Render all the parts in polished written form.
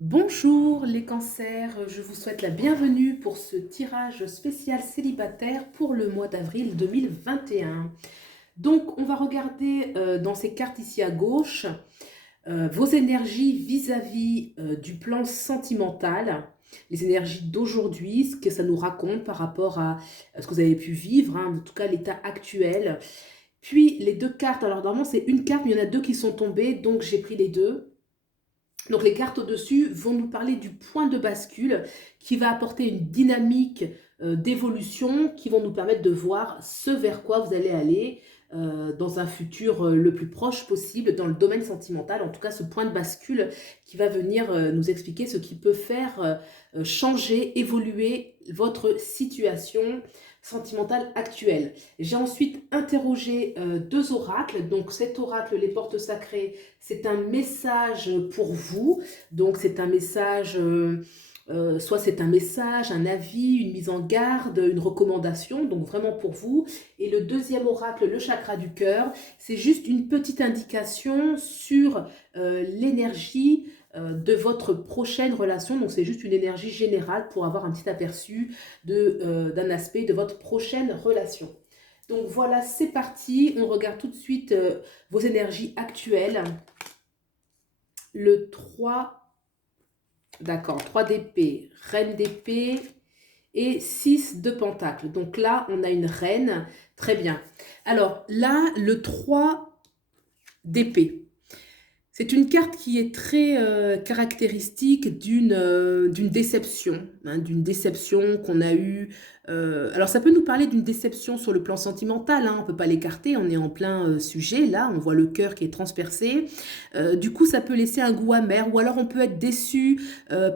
Bonjour les cancers, je vous souhaite la bienvenue pour ce tirage spécial célibataire pour le mois d'avril 2021. Donc on va regarder dans ces cartes ici à gauche vos énergies vis-à-vis du plan sentimental, les énergies d'aujourd'hui, ce que ça nous raconte par rapport à ce que vous avez pu vivre, hein, en tout cas l'état actuel. Puis les deux cartes, alors normalement c'est une carte mais il y en a deux qui sont tombées, donc j'ai pris les deux. Donc les cartes au-dessus vont nous parler du point de bascule qui va apporter une dynamique d'évolution qui vont nous permettre de voir ce vers quoi vous allez aller dans un futur le plus proche possible dans le domaine sentimental. En tout cas, ce point de bascule qui va venir nous expliquer ce qui peut faire changer, évoluer votre situation sentimentale actuelle. J'ai ensuite interrogé deux oracles. Donc cet oracle, les portes sacrées, c'est un message pour vous. Donc c'est un message, soit c'est un message, un avis, une mise en garde, une recommandation, donc vraiment pour vous. Et le deuxième oracle, le chakra du cœur, c'est juste une petite indication sur l'énergie de votre prochaine relation. Donc c'est juste une énergie générale pour avoir un petit aperçu d'un aspect de votre prochaine relation. Donc voilà, c'est parti. On regarde tout de suite vos énergies actuelles. Le 3, d'accord, 3 d'épée, reine d'épée et 6 de pentacle. Donc là, on a une reine. Très bien. Alors là, le 3 d'épée. C'est une carte qui est très caractéristique d'une déception, hein, d'une déception qu'on a eue. Alors ça peut nous parler d'une déception sur le plan sentimental, hein, on ne peut pas l'écarter, on est en plein sujet, là, on voit le cœur qui est transpercé. Du coup, ça peut laisser un goût amer, ou alors on peut être déçu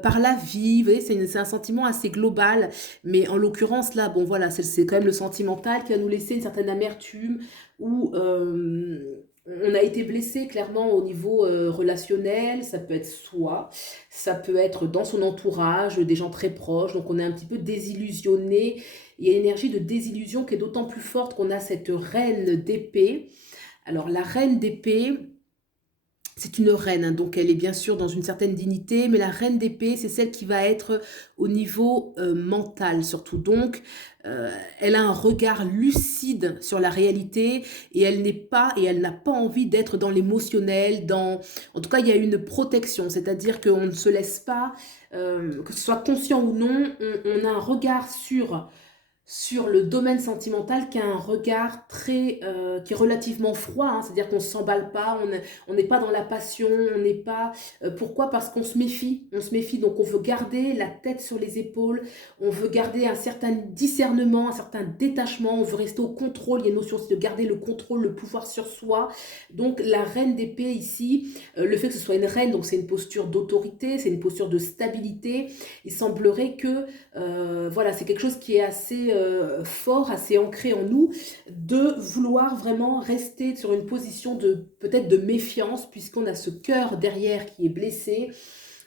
par la vie, vous voyez, c'est un sentiment assez global, mais en l'occurrence, là, bon voilà, c'est quand même le sentimental qui va nous laisser une certaine amertume, ou on a été blessé clairement au niveau relationnel, ça peut être soi, ça peut être dans son entourage, des gens très proches, donc on est un petit peu désillusionné. Il y a une énergie de désillusion qui est d'autant plus forte qu'on a cette reine d'épée. Alors la reine d'épée, c'est une reine, hein, donc elle est bien sûr dans une certaine dignité, mais la reine d'épée, c'est celle qui va être au niveau mental surtout. Donc, elle a un regard lucide sur la réalité et elle n'a pas envie d'être dans l'émotionnel, en tout cas, il y a une protection, c'est-à-dire qu'on ne se laisse pas, que ce soit conscient ou non, on a un regard sur le domaine sentimental qui a un regard qui est relativement froid, hein, c'est-à-dire qu'on ne s'emballe pas, on n'est pas dans la passion, on n'est pas... pourquoi? Parce on se méfie, donc on veut garder la tête sur les épaules, on veut garder un certain discernement, un certain détachement, on veut rester au contrôle, il y a une notion aussi de garder le contrôle, le pouvoir sur soi. Donc la reine d'épée ici, le fait que ce soit une reine, donc c'est une posture d'autorité, c'est une posture de stabilité, il semblerait que voilà, c'est quelque chose qui est assez fort, assez ancré en nous, de vouloir vraiment rester sur une position de peut-être de méfiance, puisqu'on a ce cœur derrière qui est blessé.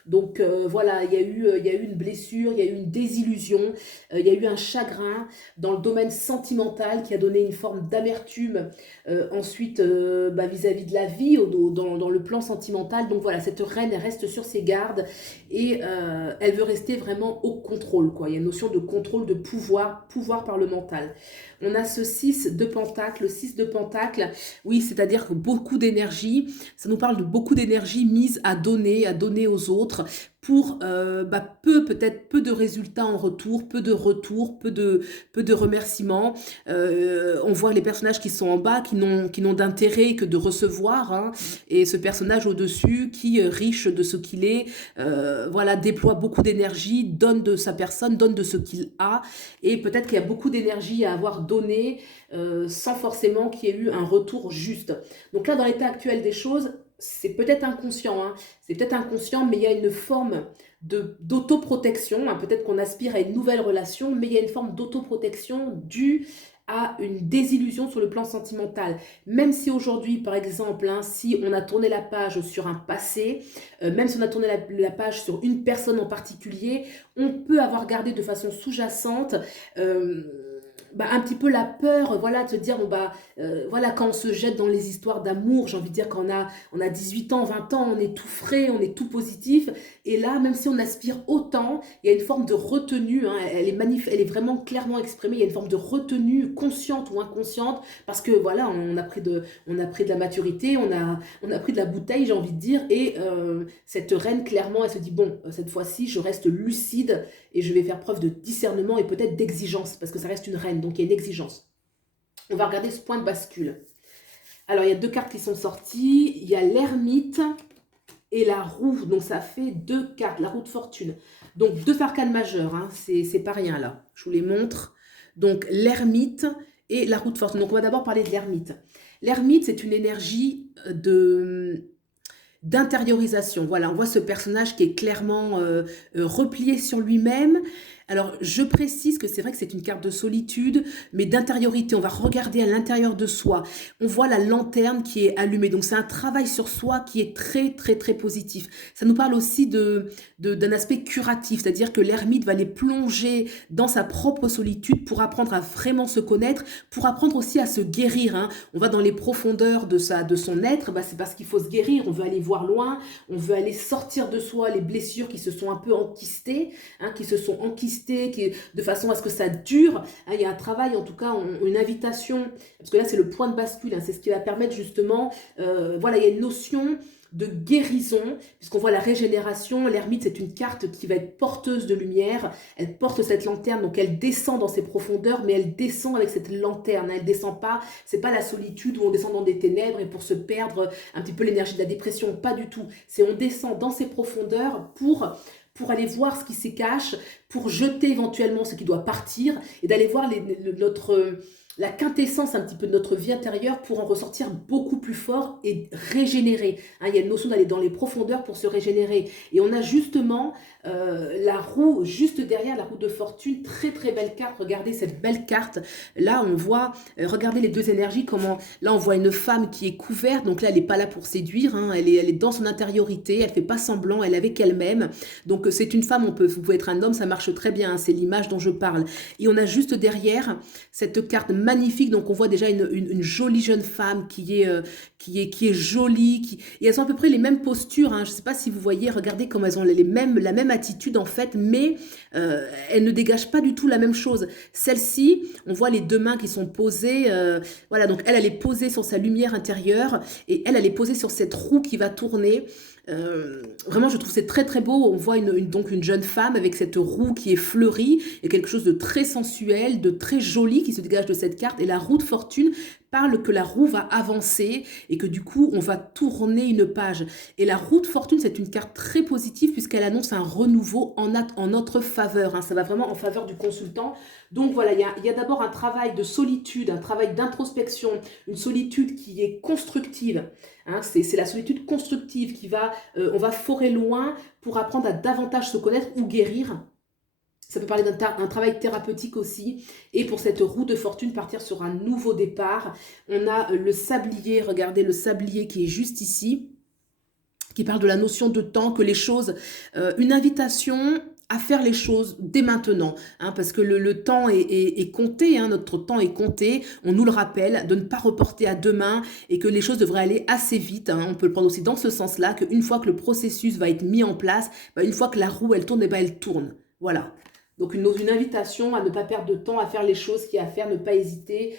Donc voilà, il y a eu une blessure, il y a eu une désillusion, il y a eu un chagrin dans le domaine sentimental qui a donné une forme d'amertume ensuite vis-à-vis de la vie, dans le plan sentimental. Donc voilà, cette reine, elle reste sur ses gardes et elle veut rester vraiment au contrôle, quoi. Il y a une notion de contrôle, de pouvoir par le mental. On a ce 6 de pentacle, le 6 de pentacle, oui, c'est-à-dire que beaucoup d'énergie, ça nous parle de beaucoup d'énergie mise à donner aux autres pour peut-être peu de résultats en retour, peu de remerciements. On voit les personnages qui sont en bas, qui n'ont d'intérêt que de recevoir, hein, et ce personnage au-dessus qui, riche de ce qu'il est, voilà, déploie beaucoup d'énergie, donne de sa personne, donne de ce qu'il a, et peut-être qu'il y a beaucoup d'énergie à avoir donné sans forcément qu'il y ait eu un retour juste. Donc là, dans l'état actuel des choses, c'est peut-être inconscient, hein, c'est peut-être inconscient, mais il y a une forme d'autoprotection, hein, peut-être qu'on aspire à une nouvelle relation, mais il y a une forme d'autoprotection due à une désillusion sur le plan sentimental. Même si aujourd'hui, par exemple, hein, si on a tourné la page sur un passé, même si on a tourné la page sur une personne en particulier, on peut avoir gardé de façon sous-jacente un petit peu la peur, voilà, de se dire, bon, voilà, quand on se jette dans les histoires d'amour, j'ai envie de dire on a 18 ans, 20 ans, on est tout frais, on est tout positif, Et là, même si on aspire autant, il y a une forme de retenue, hein, elle est vraiment clairement exprimée, il y a une forme de retenue consciente ou inconsciente, parce que voilà, on a pris de la maturité, on a pris de la bouteille, j'ai envie de dire, et cette reine, clairement, elle se dit, bon, cette fois-ci, je reste lucide, et je vais faire preuve de discernement et peut-être d'exigence, parce que ça reste une reine, donc il y a une exigence. On va regarder ce point de bascule. Alors, il y a 2 cartes qui sont sorties, il y a l'ermite et la roue, donc ça fait 2 cartes, la roue de fortune. Donc 2 arcanes majeures, hein, c'est pas rien là, je vous les montre. Donc l'ermite et la roue de fortune. Donc on va d'abord parler de l'ermite. L'ermite, c'est une énergie d'intériorisation. Voilà, on voit ce personnage qui est clairement replié sur lui-même. Alors, je précise que c'est vrai que c'est une carte de solitude, mais d'intériorité. On va regarder à l'intérieur de soi. On voit la lanterne qui est allumée. Donc, c'est un travail sur soi qui est très, très, très positif. Ça nous parle aussi d'un aspect curatif, c'est-à-dire que l'ermite va aller plonger dans sa propre solitude pour apprendre à vraiment se connaître, pour apprendre aussi à se guérir, hein. On va dans les profondeurs de son être, bah, c'est parce qu'il faut se guérir. On veut aller voir loin, on veut aller sortir de soi les blessures qui se sont un peu enquistées, hein, de façon à ce que ça dure. Hein, il y a un travail, en tout cas, une invitation, parce que là, c'est le point de bascule, hein, c'est ce qui va permettre justement, voilà, il y a une notion de guérison, puisqu'on voit la régénération. L'ermite, c'est une carte qui va être porteuse de lumière, elle porte cette lanterne, donc elle descend dans ses profondeurs, mais elle descend avec cette lanterne, elle descend pas, c'est pas la solitude où on descend dans des ténèbres et pour se perdre un petit peu l'énergie de la dépression, pas du tout, c'est on descend dans ses profondeurs pour aller voir ce qui s'y cache, pour jeter éventuellement ce qui doit partir, et d'aller voir la quintessence un petit peu de notre vie intérieure pour en ressortir beaucoup plus fort et régénérer. Hein, il y a une notion d'aller dans les profondeurs pour se régénérer. Et on a justement la roue juste derrière, la roue de fortune, très très belle carte. Regardez cette belle carte. Là, on voit, regardez les 2 énergies, comment, là on voit une femme qui est couverte, donc là elle n'est pas là pour séduire, hein, elle est dans son intériorité, elle fait pas semblant, elle est avec elle-même. Donc c'est une femme, vous pouvez être un homme, ça marche très bien, hein, c'est l'image dont je parle. Et on a juste derrière cette carte magnifique, donc on voit déjà une jolie jeune femme qui est jolie, et elles ont à peu près les mêmes postures, hein. Je ne sais pas si vous voyez, regardez comme elles ont la même attitude en fait, mais elles ne dégagent pas du tout la même chose. Celle-ci, on voit les 2 mains qui sont posées, voilà, donc elle est posée sur sa lumière intérieure, et elle est posée sur cette roue qui va tourner. Vraiment, je trouve c'est très très beau. On voit donc une jeune femme avec cette roue qui est fleurie, et quelque chose de très sensuel, de très joli qui se dégage de cette carte. Et la roue de fortune parle que la roue va avancer et que du coup on va tourner une page. Et la roue de fortune, c'est une carte très positive puisqu'elle annonce un renouveau en notre faveur, hein. Ça va vraiment en faveur du consultant. Donc voilà, il y a d'abord un travail de solitude, un travail d'introspection, une solitude qui est constructive, hein. C'est la solitude constructive qui va, on va forer loin pour apprendre à davantage se connaître ou guérir. Ça peut parler d'un travail thérapeutique aussi. Et pour cette roue de fortune, partir sur un nouveau départ. On a le sablier, regardez le sablier qui est juste ici, qui parle de la notion de temps, que les choses, une invitation à faire les choses dès maintenant, hein, parce que le temps est compté, hein, notre temps est compté, on nous le rappelle, de ne pas reporter à demain, et que les choses devraient aller assez vite, hein. On peut le prendre aussi dans ce sens-là, qu'une fois que le processus va être mis en place, bah, une fois que la roue elle tourne, et bah, elle tourne, voilà. Donc une invitation à ne pas perdre de temps, à faire les choses qu'il y a à faire, ne pas hésiter,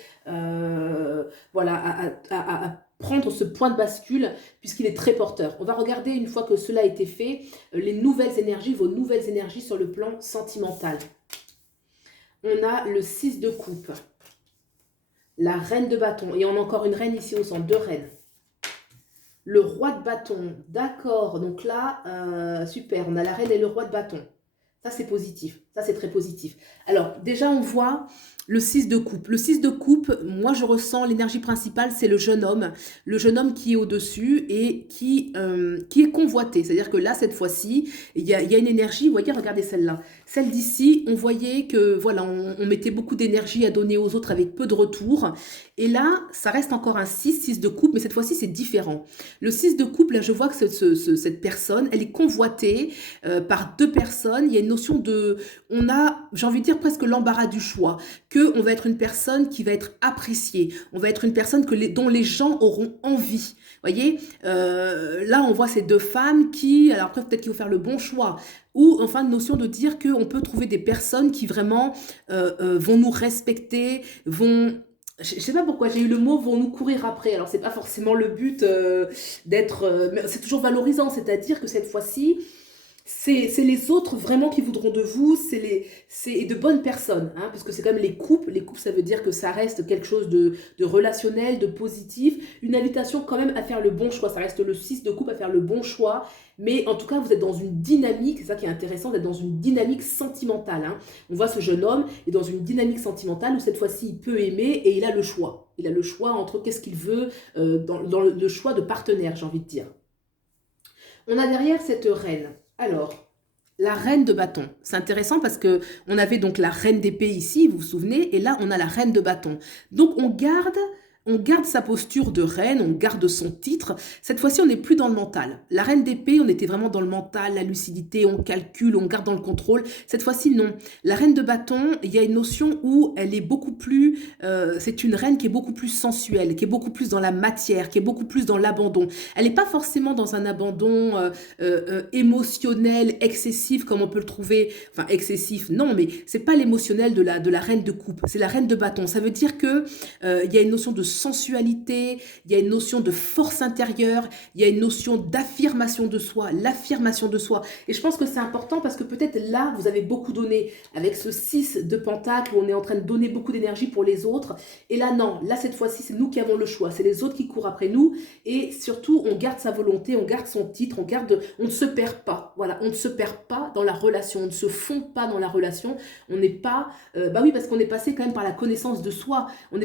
voilà, à prendre ce point de bascule puisqu'il est très porteur. On va regarder, une fois que cela a été fait, les nouvelles énergies, vos nouvelles énergies sur le plan sentimental. On a le 6 de coupe, la reine de bâton, et on a encore une reine ici au centre, 2 reines. Le roi de bâton, d'accord, donc là, super, on a la reine et le roi de bâton. Ça, c'est positif. Ça, c'est très positif. Alors, déjà, on voit le 6 de coupe. Le 6 de coupe, moi, je ressens l'énergie principale, c'est le jeune homme. Le jeune homme qui est au-dessus et qui est convoité. C'est-à-dire que là, cette fois-ci, il y a une énergie. Vous voyez, regardez celle-là. Celle d'ici, on voyait que, voilà, on mettait beaucoup d'énergie à donner aux autres avec peu de retour. Et là, ça reste encore un 6 de coupe, mais cette fois-ci, c'est différent. Le 6 de coupe, là, je vois que cette personne, elle est convoitée par 2 personnes. Il y a une notion de... On a, j'ai envie de dire, presque l'embarras du choix. Que qu'on va être une personne qui va être appréciée. On va être une personne dont les gens auront envie. Vous voyez, là, on voit ces deux femmes qui, alors après, peut-être qu'il faut faire le bon choix, ou enfin, une notion de dire qu'on peut trouver des personnes qui vraiment vont nous respecter, vont... Je ne sais pas pourquoi j'ai eu le mot vont nous courir après. Alors, c'est pas forcément le but d'être... mais c'est toujours valorisant, c'est-à-dire que cette fois-ci, c'est les autres vraiment qui voudront de vous, c'est de bonnes personnes, hein, parce que c'est comme les couples. Les couples, ça veut dire que ça reste quelque chose de relationnel, de positif. Une invitation quand même à faire le bon choix. Ça reste le 6 de coupe à faire le bon choix. Mais en tout cas, vous êtes dans une dynamique, c'est ça qui est intéressant, d'être dans une dynamique sentimentale. Hein. On voit ce jeune homme est dans une dynamique sentimentale où cette fois-ci, il peut aimer et il a le choix. Il a le choix entre qu'est-ce qu'il veut dans le choix de partenaire, j'ai envie de dire. On a derrière cette reine. Alors, la reine de bâton. C'est intéressant parce que on avait donc la reine d'épée ici, vous vous souvenez, et là, on a la reine de bâton. Donc, on garde sa posture de reine, on garde son titre. Cette fois-ci, on n'est plus dans le mental. La reine d'épée, on était vraiment dans le mental, la lucidité, on calcule, on garde dans le contrôle. Cette fois-ci, non. La reine de bâton, il y a une notion où elle est beaucoup plus... c'est une reine qui est beaucoup plus sensuelle, qui est beaucoup plus dans la matière, qui est beaucoup plus dans l'abandon. Elle n'est pas forcément dans un abandon émotionnel, excessif, comme on peut le trouver. Enfin, excessif, non, mais c'est pas l'émotionnel de la reine de coupe. C'est la reine de bâton. Ça veut dire que il y a une notion de sensualité, il y a une notion de force intérieure, il y a une notion d'affirmation de soi, l'affirmation de soi. Et je pense que c'est important parce que peut-être là, vous avez beaucoup donné avec ce 6 de pentacle où on est en train de donner beaucoup d'énergie pour les autres. Et là, non, là, cette fois-ci, c'est nous qui avons le choix. C'est les autres qui courent après nous. Et surtout, on garde sa volonté, on garde son titre, on ne se perd pas. Voilà, on ne se perd pas dans la relation, on ne se fond pas dans la relation. On n'est pas... bah oui, parce qu'on est passé quand même par la connaissance de soi. On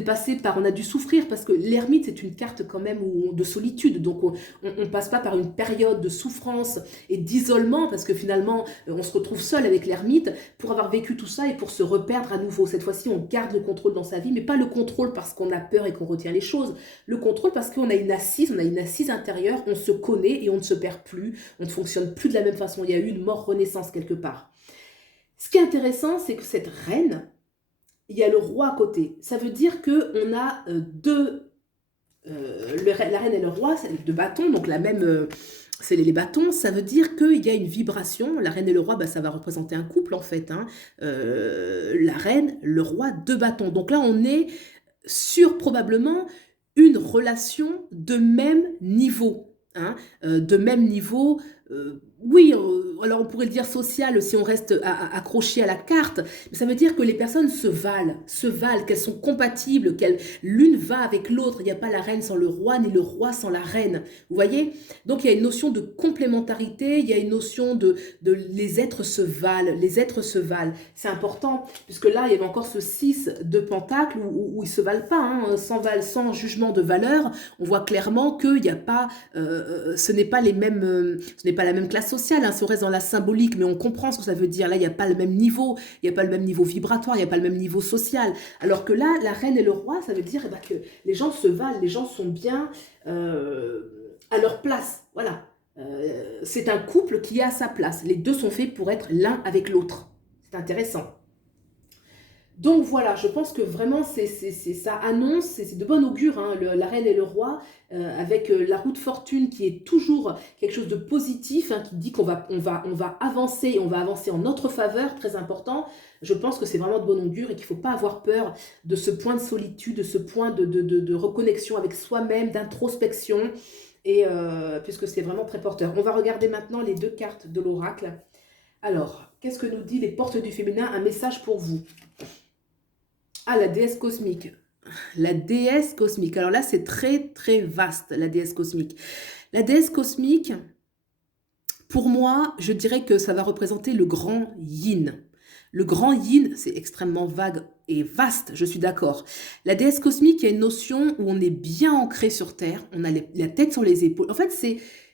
a dû souffrir parce que l'ermite, c'est une carte quand même de solitude. Donc, on passe pas par une période de souffrance et d'isolement parce que finalement, on se retrouve seul avec l'ermite pour avoir vécu tout ça et pour se reperdre à nouveau. Cette fois-ci, on garde le contrôle dans sa vie, mais pas le contrôle parce qu'on a peur et qu'on retient les choses. Le contrôle parce qu'on a une assise intérieure, on se connaît et on ne se perd plus, on ne fonctionne plus de la même façon. Il y a eu une mort-renaissance quelque part. Ce qui est intéressant, c'est que cette reine, il y a le roi à côté. Ça veut dire qu'on a deux... la reine et le roi, c'est deux bâtons, donc la même... c'est les bâtons, ça veut dire qu'il y a une vibration. La reine et le roi, bah, ça va représenter un couple en fait. Hein. La reine, le roi, deux bâtons. Donc là, on est sur probablement une relation de même niveau. Hein, de même niveau, oui, alors on pourrait le dire social si on reste accroché à la carte, mais ça veut dire que les personnes se valent, qu'elles sont compatibles, l'une va avec l'autre. Il n'y a pas la reine sans le roi, ni le roi sans la reine. Vous voyez? Donc il y a une notion de complémentarité, il y a une notion de les êtres se valent, C'est important, puisque là, il y avait encore ce 6 de pentacle où ils ne se valent pas, hein, sans jugement de valeur. On voit clairement qu'il n'y a pas... ce n'est pas la même classe sociale, hein, ça reste dans la symbolique, mais on comprend ce que ça veut dire. Là, il n'y a pas le même niveau, il n'y a pas le même niveau vibratoire, il n'y a pas le même niveau social. Alors que là, la reine et le roi, ça veut dire que les gens se valent, les gens sont bien à leur place. Voilà. C'est un couple qui est à sa place. Les deux sont faits pour être l'un avec l'autre. C'est intéressant. Donc voilà, je pense que vraiment ça annonce, c'est de bon augure, hein, la reine et le roi, avec la roue de fortune qui est toujours quelque chose de positif, hein, qui dit qu'on va avancer, on va avancer en notre faveur, très important. Je pense que c'est vraiment de bon augure et qu'il ne faut pas avoir peur de ce point de solitude, de ce point de reconnexion avec soi-même, d'introspection, et puisque c'est vraiment très porteur. On va regarder maintenant les deux cartes de l'oracle. Alors, qu'est-ce que nous dit les portes du féminin? Un message pour vous. Ah, la déesse cosmique. La déesse cosmique. Alors là, c'est très, très vaste, la déesse cosmique. La déesse cosmique, pour moi, je dirais que ça va représenter le grand yin. Le grand yin, c'est extrêmement vague et vaste, je suis d'accord. La déesse cosmique, il y a une notion où on est bien ancré sur Terre, on a la tête sur les épaules. En fait,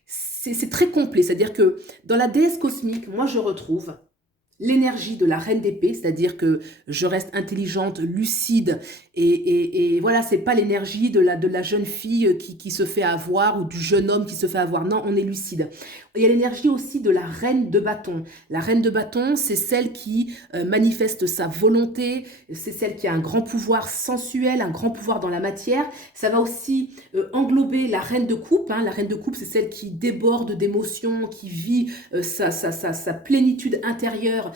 c'est très complet. C'est-à-dire que dans la déesse cosmique, moi, je retrouve l'énergie de la reine d'épée, c'est-à-dire que je reste intelligente, lucide, et voilà, c'est pas l'énergie de la jeune fille qui se fait avoir ou du jeune homme qui se fait avoir. Non, on est lucide. Il y a l'énergie aussi de la reine de bâton. La reine de bâton, c'est celle qui manifeste sa volonté, c'est celle qui a un grand pouvoir sensuel, un grand pouvoir dans la matière. Ça va aussi englober la reine de coupe. Hein. La reine de coupe, c'est celle qui déborde d'émotions, qui vit sa plénitude intérieure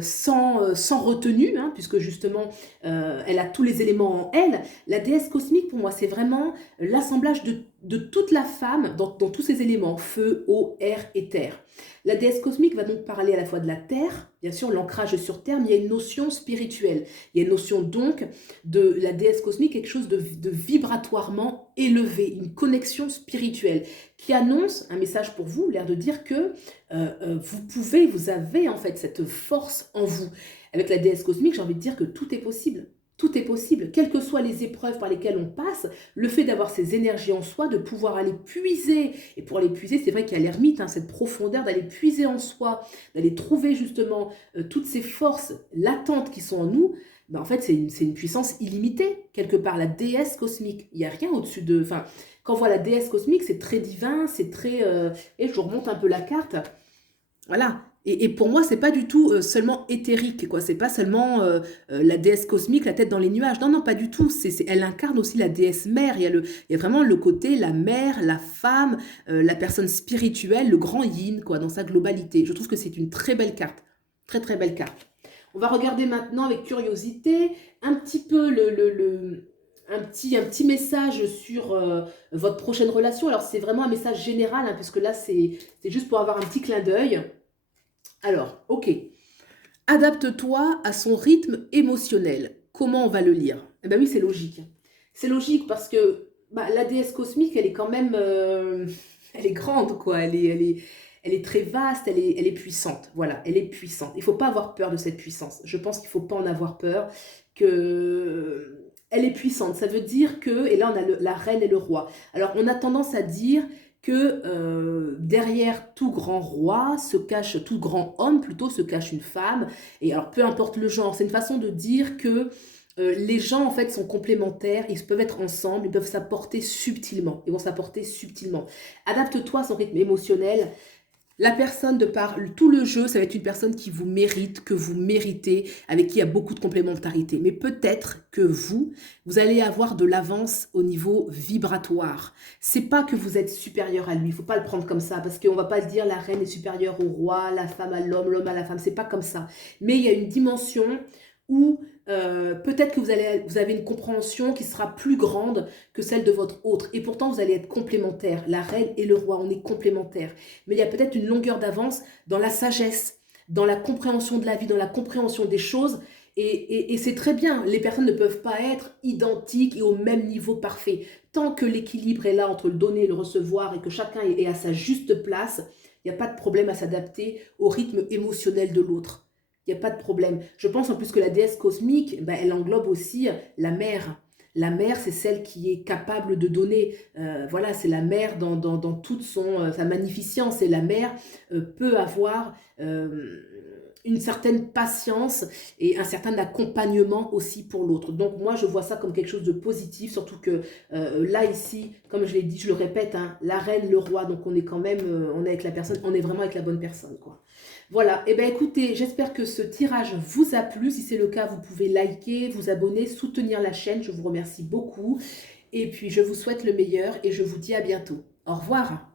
sans retenue, hein, puisque justement, elle a tous les éléments en elle. La déesse cosmique, pour moi, c'est vraiment l'assemblage de toute la femme dans tous ces éléments, feu, eau, air et terre. La déesse cosmique va donc parler à la fois de la terre, bien sûr l'ancrage sur terre, mais il y a une notion spirituelle. Il y a une notion donc de la déesse cosmique, quelque chose de vibratoirement élevé, une connexion spirituelle qui annonce un message pour vous, l'air de dire que vous avez en fait cette force en vous. Avec la déesse cosmique, j'ai envie de dire que tout est possible. Tout est possible, quelles que soient les épreuves par lesquelles on passe, le fait d'avoir ces énergies en soi, de pouvoir aller puiser, et pour aller puiser, c'est vrai qu'il y a l'ermite, hein, cette profondeur, d'aller puiser en soi, d'aller trouver justement toutes ces forces latentes qui sont en nous, ben en fait c'est une puissance illimitée, quelque part, la déesse cosmique, il n'y a rien au-dessus de... Enfin, quand on voit la déesse cosmique, c'est très divin, c'est très... et je vous remonte un peu la carte, voilà. Et pour moi, c'est pas du tout seulement éthérique, quoi. C'est pas seulement la déesse cosmique, la tête dans les nuages. Non, non, pas du tout. Elle incarne aussi la déesse mère. Il y a vraiment le côté, la mère, la femme, la personne spirituelle, le grand yin, quoi, dans sa globalité. Je trouve que c'est une très belle carte. Très, très belle carte. On va regarder maintenant avec curiosité un petit peu un petit message sur votre prochaine relation. Alors, c'est vraiment un message général, hein, puisque là, c'est juste pour avoir un petit clin d'œil. Alors, ok. Adapte-toi à son rythme émotionnel. Comment on va le lire? Eh bien oui, c'est logique. C'est logique parce que la déesse cosmique, elle est quand même... elle est grande, quoi. Elle est très vaste, elle est puissante. Voilà, elle est puissante. Il ne faut pas avoir peur de cette puissance. Je pense qu'il ne faut pas en avoir peur. Elle est puissante. Ça veut dire que... Et là, on a la reine et le roi. Alors, on a tendance à dire que derrière tout grand roi tout grand homme plutôt se cache une femme. Et alors peu importe le genre, c'est une façon de dire que les gens en fait sont complémentaires, ils peuvent être ensemble, ils peuvent s'apporter subtilement, ils vont s'apporter subtilement. Adapte-toi à son rythme émotionnel. La personne, de par tout le jeu, ça va être une personne qui vous mérite, que vous méritez, avec qui il y a beaucoup de complémentarité. Mais peut-être que vous allez avoir de l'avance au niveau vibratoire. C'est pas que vous êtes supérieur à lui, il faut pas le prendre comme ça, parce qu'on va pas se dire la reine est supérieure au roi, la femme à l'homme, l'homme à la femme, c'est pas comme ça. Mais il y a une dimension où peut-être que vous avez une compréhension qui sera plus grande que celle de votre autre. Et pourtant, vous allez être complémentaires. La reine et le roi, on est complémentaires. Mais il y a peut-être une longueur d'avance dans la sagesse, dans la compréhension de la vie, dans la compréhension des choses. Et c'est très bien. Les personnes ne peuvent pas être identiques et au même niveau parfait. Tant que l'équilibre est là entre le donner et le recevoir et que chacun est à sa juste place, il n'y a pas de problème à s'adapter au rythme émotionnel de l'autre. Il n'y a pas de problème. Je pense en plus que la déesse cosmique, elle englobe aussi la mère. La mère, c'est celle qui est capable de donner. Voilà, c'est la mère dans toute sa magnificence. Et la mère peut avoir une certaine patience et un certain accompagnement aussi pour l'autre. Donc moi, je vois ça comme quelque chose de positif, surtout que là, ici, comme je l'ai dit, je le répète, hein, la reine, le roi, donc on est quand même, on est avec la personne, on est vraiment avec la bonne personne, quoi. Voilà, et bien écoutez, j'espère que ce tirage vous a plu. Si c'est le cas, vous pouvez liker, vous abonner, soutenir la chaîne. Je vous remercie beaucoup. Et puis, je vous souhaite le meilleur et je vous dis à bientôt. Au revoir.